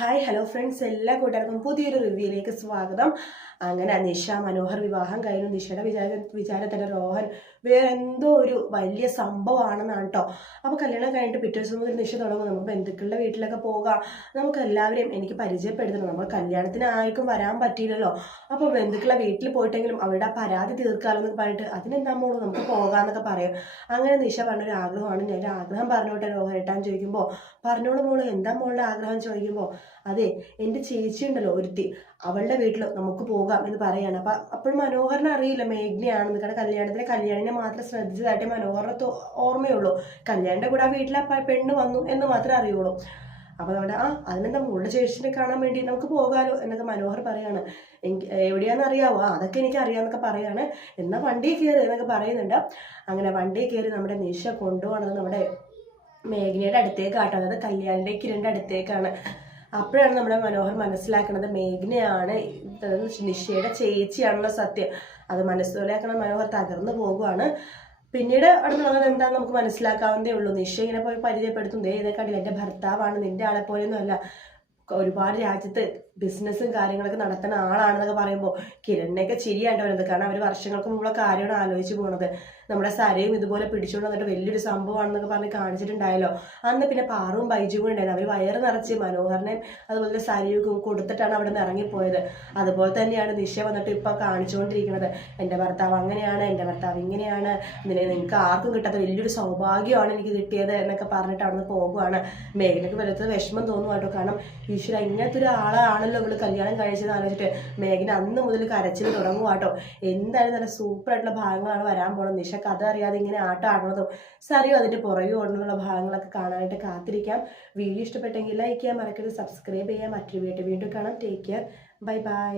Hi hello friends, എല്ലാ കൂട്ടുകാർക്കും പുതിയൊരു റിവ്യൂയിലേക്ക് സ്വാഗതം. അങ്ങനെ നിഷ മനോഹർ വിവാഹം കഴിഞ്ഞു. നിഷയുടെ വിചാരത്തിൽ റോഹൻ വേറെ എന്തോ ഒരു വലിയ സംഭവമാണെന്നാണ് കേട്ടോ. അപ്പോൾ കല്യാണം കഴിഞ്ഞിട്ട് പിറ്റേ ദിവസം മുതൽ നിഷ തുടങ്ങും, നമുക്ക് ബന്ധുക്കളുടെ വീട്ടിലൊക്കെ പോകാം, നമുക്ക് എല്ലാവരെയും എനിക്ക് പരിചയപ്പെടുത്തണം, നമ്മൾ കല്യാണത്തിന് ആർക്കും വരാൻ പറ്റിയില്ലല്ലോ, അപ്പോൾ ബന്ധുക്കളെ വീട്ടിൽ പോയിട്ടെങ്കിലും അവരുടെ ആ പരാതി തീർക്കാമല്ലോ എന്നൊക്കെ പറഞ്ഞിട്ട് അതിനെന്താ മോള് നമുക്ക് പോകാമെന്നൊക്കെ പറയും. അങ്ങനെ നിഷ പറഞ്ഞൊരു ആഗ്രഹമാണ്. ഞാൻ ഒരു ആഗ്രഹം പറഞ്ഞോട്ടെ റോഹൻ ഏട്ടാന്ന് ചോദിക്കുമ്പോൾ, പറഞ്ഞോളൂ മോള്, എന്താ മോളുടെ ആഗ്രഹം ചോദിക്കുമ്പോൾ, അതെ എൻ്റെ ചേച്ചി ഉണ്ടല്ലോ ഒരുത്തി, അവളുടെ വീട്ടിൽ നമുക്ക് പോകാം എന്ന് പറയാണ്. അപ്പോഴും മനോഹറിനെ അറിയില്ല മേഘ്നയാണെന്ന്. കാരണം കല്യാണിനെ മാത്രം ശ്രദ്ധിച്ചതായിട്ടേ മനോഹറിനെ ഓർമ്മയുള്ളൂ. കല്യാണിന്റെ കൂടെ ആ വീട്ടിൽ ആ പെണ്ണ് വന്നു എന്ന് മാത്രമേ അറിയുള്ളൂ. അപ്പോൾ നമ്മുടെ അതിനെന്താ മോളുടെ ചേച്ചിനെ കാണാൻ വേണ്ടി നമുക്ക് പോകാലോ എന്നൊക്കെ മനോഹർ പറയാണ്. എവിടെയാണെന്ന് അറിയാവോ? അതൊക്കെ എനിക്ക് അറിയാമെന്നൊക്കെ പറയാണ്. എന്നാൽ വണ്ടി കയറി എന്നൊക്കെ പറയുന്നുണ്ട്. അങ്ങനെ വണ്ടി കയറി നമ്മുടെ നിഷ കൊണ്ടുപോകണത് നമ്മുടെ മേഘ്നയുടെ അടുത്തേക്കാട്ടോ, അതായത് കല്യാണിന്റെ കിരണിന്റെ അടുത്തേക്കാണ്. അപ്പോഴാണ് നമ്മുടെ മനോഹർ മനസ്സിലാക്കുന്നത് മേഘ്നയാണ് നിഷയുടെ ചേച്ചിയാണല്ലോ സത്യം. അത് മനസ്സിലാക്കണ മനോഹർ തകർന്നു പോകുവാണ്. പിന്നീട് അവിടെ നടന്നത് എന്താണെന്ന് നമുക്ക് മനസ്സിലാക്കാവുന്നതേ ഉള്ളൂ. നിഷ ഇങ്ങനെ പോയി പരിചയപ്പെടുത്തും, ഇതേ കണ്ടില്ല എൻ്റെ ഭർത്താവാണ്, നിന്റെ ആളെ പോലെയൊന്നും അല്ല, ഒരുപാട് രാജ്യത്ത് ബിസിനസ്സും കാര്യങ്ങളൊക്കെ നടത്തുന്ന ആളാണെന്നൊക്കെ പറയുമ്പോൾ കിരണിനെയൊക്കെ ചിരിയായിട്ട് വരുന്നത്. കാരണം അവർ വർഷങ്ങൾക്ക് മുമ്പുള്ള കാര്യമാണ് ആലോചിച്ച് പോകുന്നത്. നമ്മുടെ സരയും ഇതുപോലെ പിടിച്ചുകൊണ്ട് വന്നിട്ട് വലിയൊരു സംഭവമാണെന്നൊക്കെ പറഞ്ഞ് കാണിച്ചിട്ടുണ്ടായല്ലോ. അന്ന് പിന്നെ പാറും ബൈജുവും ഉണ്ടായിരുന്നു. അവർ വയറ് നിറച്ച് മനോഹരനെ അതുപോലെ സരയും കൊടുത്തിട്ടാണ് അവിടെ നിന്ന് ഇറങ്ങിപ്പോയത്. അതുപോലെ തന്നെയാണ് നിഷ വന്നിട്ട് ഇപ്പോൾ കാണിച്ചുകൊണ്ടിരിക്കുന്നത്. എൻ്റെ ഭർത്താവ് അങ്ങനെയാണ്, എൻ്റെ ഭർത്താവ് ഇങ്ങനെയാണ്, നിങ്ങൾക്ക് ആർക്കും കിട്ടാത്ത വലിയൊരു സൗഭാഗ്യമാണ് എനിക്ക് കിട്ടിയത് എന്നൊക്കെ പറഞ്ഞിട്ട് അവിടെ നിന്ന് പോകുവാണ്. മേഘനക്ക് വലുത്തത് വിഷമം തോന്നും കേട്ടോ. കാരണം ഈശ്വര, ഇങ്ങനത്തെ ഒരു ആളാണല്ലോ ഇവള് കല്യാണം കഴിച്ചതെന്ന് ആലോചിച്ചിട്ട് മേഘന അന്ന് മുതൽ കരച്ചിൽ തുടങ്ങും കേട്ടോ. എന്തായാലും നല്ല സൂപ്പറായിട്ടുള്ള ഭാഗങ്ങളാണ് വരാൻ പോകുന്നത്. നിഷ കഥ അറിയാതെ ഇങ്ങനെ ആട്ടം ആടുന്നതും സറിയോ അതിൻ്റെ പുറകെ ഓടുന്നുള്ള ഭാഗങ്ങളൊക്കെ കാണാനായിട്ട് കാത്തിരിക്കാം. വീഡിയോ ഇഷ്ടപ്പെട്ടെങ്കിൽ ലൈക്ക് ചെയ്യാൻ മറക്കരുത്, സബ്സ്ക്രൈബ് ചെയ്യാൻ. മറ്റൊരു വീഡിയോ വീണ്ടും കാണാം. Take care, bye bye.